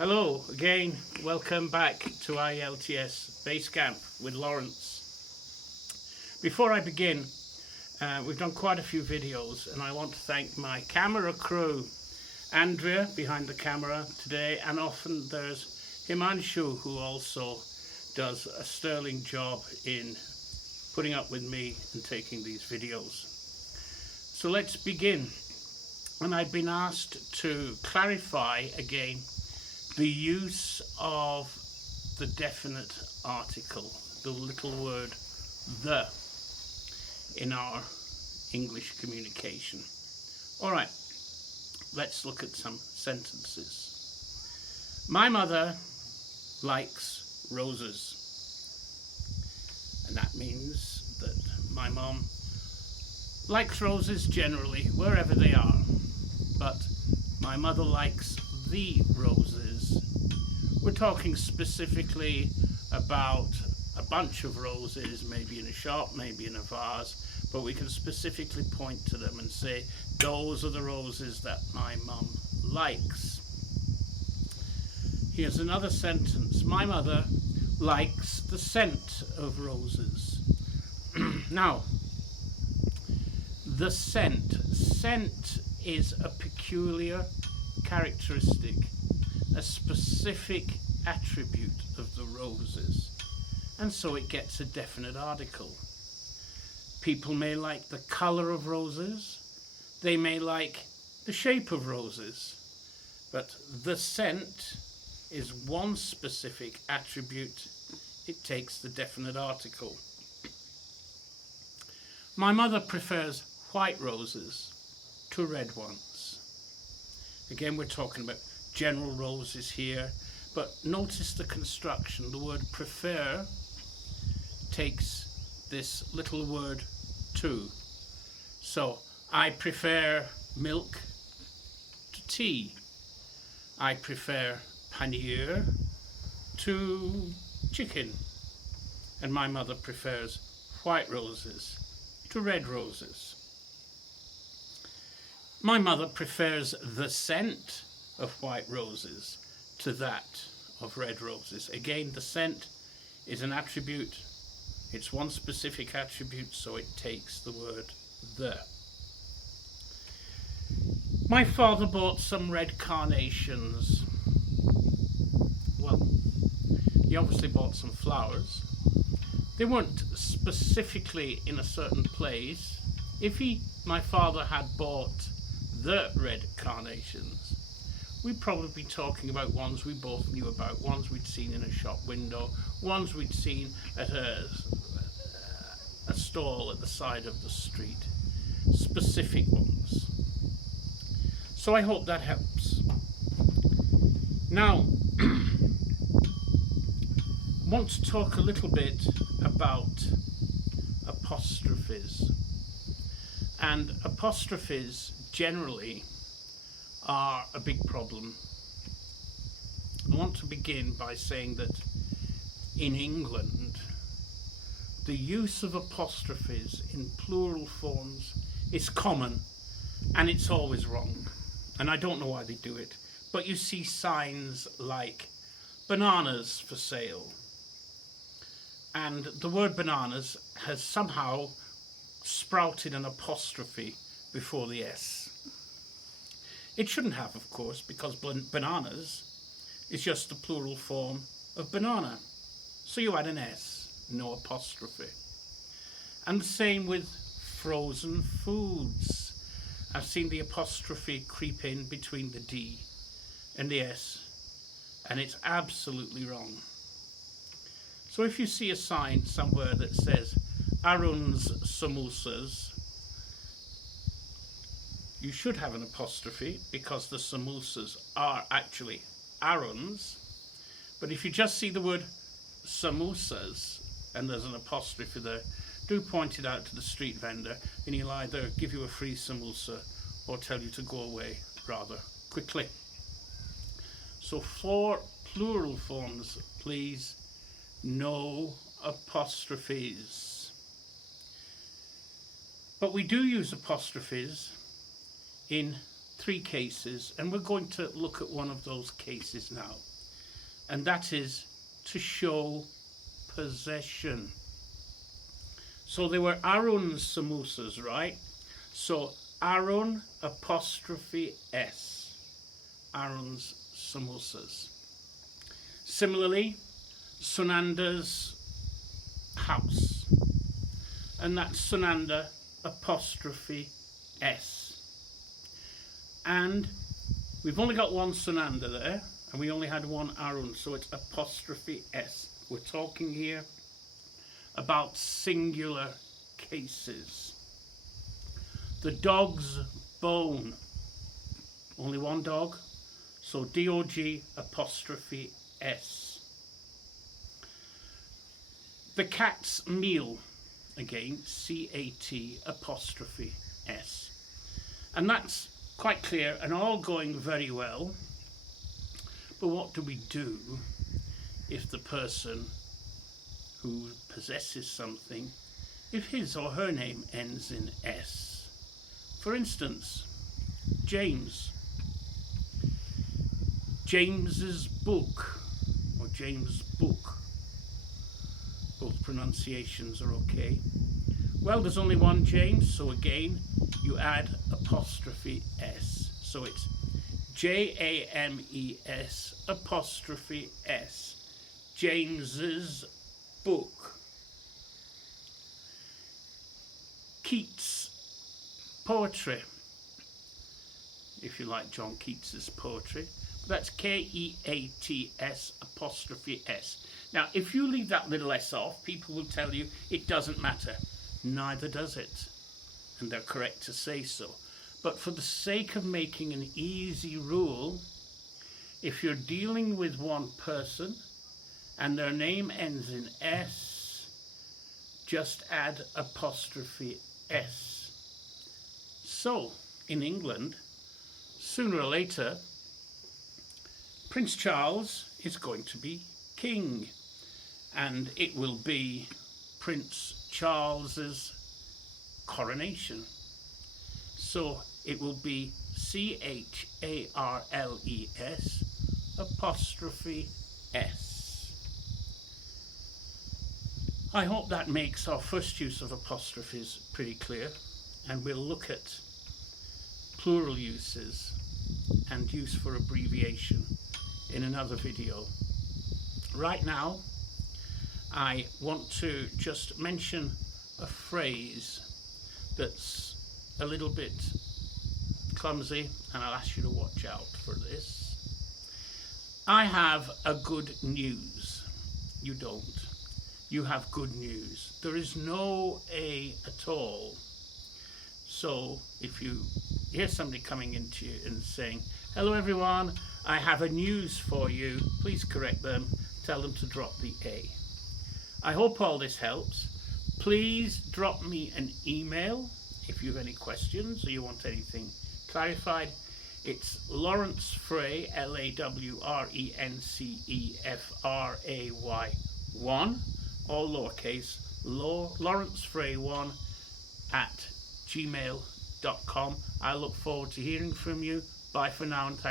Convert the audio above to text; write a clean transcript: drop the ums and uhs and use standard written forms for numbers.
Hello again, welcome back to IELTS Base Camp with Lawrence. Before I begin, we've done quite a few videos and I want to thank my camera crew, Andrea behind the camera today, and often there's Himanshu who also does a sterling job in putting up with me and taking these videos. So let's begin. And I've been asked to clarify again the use of the definite article, the little word the, in our English communication. Alright, let's look at some sentences. My mother likes roses. And that means that my mom likes roses generally, wherever they are. But my mother likes the roses. We're talking specifically about a bunch of roses, maybe in a shop, maybe in a vase, but we can specifically point to them and say, those are the roses that my mum likes. Here's another sentence. My mother likes the scent of roses. Now, the scent. Scent is a peculiar characteristic, a specific attribute of the roses, and so it gets a definite article. People may like the colour of roses, they may like the shape of roses, but the scent is one specific attribute. It takes the definite article. My mother prefers white roses to red ones. Again, we're talking about general roses here, but notice the construction. The word prefer takes this little word to. So, I prefer milk to tea. I prefer paneer to chicken. And my mother prefers white roses to red roses. My mother prefers the scent of white roses to that of red roses. Again, the scent is an attribute. It's one specific attribute, so it takes the word the. My father bought some red carnations. Well, he obviously bought some flowers. They weren't specifically in a certain place. If my father had bought the red carnations, we'd probably be talking about ones we both knew about, ones we'd seen in a shop window, ones we'd seen at a stall at the side of the street, specific ones. So I hope that helps. Now, I want to talk a little bit about apostrophes. And apostrophes generally are a big problem. I want to begin by saying that in England, the use of apostrophes in plural forms is common, and it's always wrong. And I don't know why they do it, but you see signs like bananas for sale. And the word bananas has somehow sprouted an apostrophe before the S. It shouldn't have, of course, because bananas is just the plural form of banana. So you add an S, no apostrophe. And the same with frozen foods. I've seen the apostrophe creep in between the D and the S, and it's absolutely wrong. So if you see a sign somewhere that says Arun's samosas, you should have an apostrophe because the samosas are actually Arun's. But if you just see the word samosas and there's an apostrophe there, do point it out to the street vendor and he'll either give you a free samosa or tell you to go away rather quickly. So for plural forms, please, no apostrophes. But we do use apostrophes in 3 cases, and we're going to look at one of those cases now, and that is to show possession. So they were Arun's samosas, right? So Arun apostrophe S, Arun's samosas. Similarly, Sunanda's house, and that's Sunanda apostrophe S. And we've only got one Sunanda there, and we only had one Arun, so it's apostrophe S. We're talking here about singular cases. The dog's bone, only one dog, so D-O-G apostrophe S. The cat's meal, again, C-A-T apostrophe S. And that's quite clear and all going very well. But what do we do if the person who possesses something, if his or her name ends in S? For instance, James. James's book, or James' book. Both pronunciations are okay. Well, there's only one James, so again, you add apostrophe S. So it's James apostrophe S. James's book. Keats' poetry. If you like John Keats's poetry. That's K-E-A-T-S apostrophe S. Now, if you leave that little S off, people will tell you it doesn't matter. Neither does it. And they're correct to say so. But for the sake of making an easy rule, if you're dealing with one person and their name ends in S, just add apostrophe S. So, in England, sooner or later, Prince Charles is going to be king, and it will be Prince Charles's coronation. So it will be C-H-A-R-L-E-S apostrophe S. I hope that makes our first use of apostrophes pretty clear, and we'll look at plural uses and use for abbreviation in another video. Right now, I want to just mention a phrase that's a little bit clumsy, and I'll ask you to watch out for this. I have a good news. You don't. You have good news. There is no A at all. So if you hear somebody coming into you and saying, "Hello everyone, I have a news for you," please correct them. Tell them to drop the A. I hope all this helps. Please drop me an email if you have any questions or you want anything clarified. It's Lawrence Frey, LAWRENCEFRAY1, all lowercase, lawrencefrey1 @gmail.com. I look forward to hearing from you. Bye for now, and thank you.